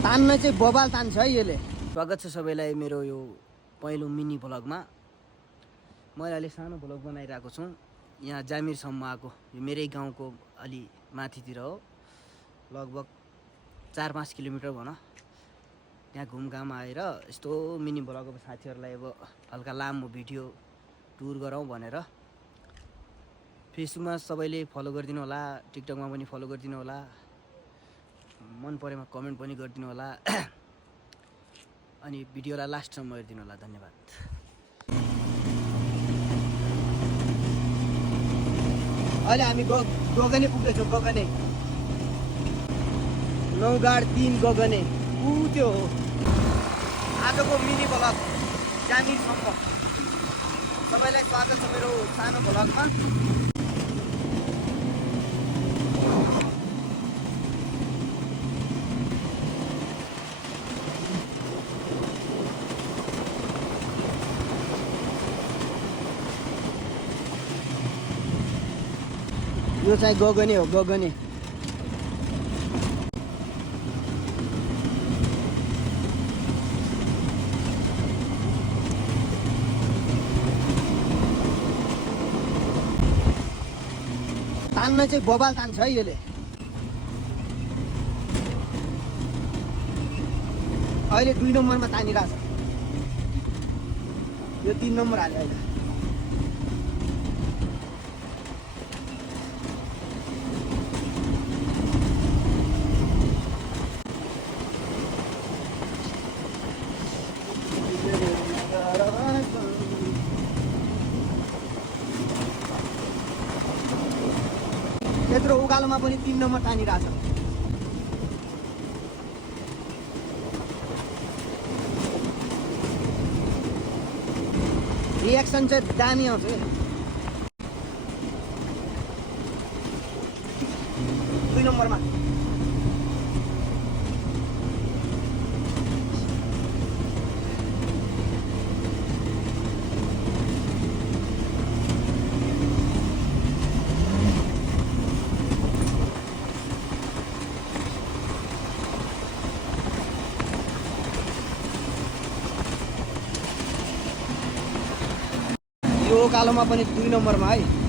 तान्न चाहिँ बबाल तान्छ है यसले। स्वागत छ सबैलाई मेरो यो पहिलो मिनी भ्लगमा। मैले अहिले सानो भ्लग बनाइरहेको छु। यहाँ जामिरसम्म आएको, यो मेरै गाउँको अलि माथितिर हो, लगभग 4-5 किलोमिटर भन। त्यहाँ घुमघाम आएर यस्तो मिनी भ्लग अब साथीहरूलाई अब हल्का लामो भिडियो टुर गरौँ भनेर। फेसबुकमा सबैले फलो गरिदिनु होला, टिकटकमा पनि फलो गरिदिनु होला, मन परेमा कमेन्ट पनि गरिदिनु होला अनि भिडियोलाई लास्टसम्म हेरिदिनु होला। धन्यवाद। अहिले हामी गगने पुग्दैछौँ। गगने नौगाड 3 गगने ऊ त्यो हो आजको मिनी भ्लग जामिरसम्म। सबैलाई स्वागत छ मेरो सानो भ्लगमा। यो चाहिँ गगने हो, गगने। तान्न चाहिँ बबाल तान्छ है यसले। अहिले 2 नम्बरमा तानिरहेछ। यो 3 नम्बर हाल्यो अहिले। त्यत्रो उकालोमा पनि 3 नम्बर तानिरहेछ। रिएक्सन चाहिँ दामी आउँछ क्या। 2 नम्बरमा यो कालोमा पनि 2 नम्बरमा है।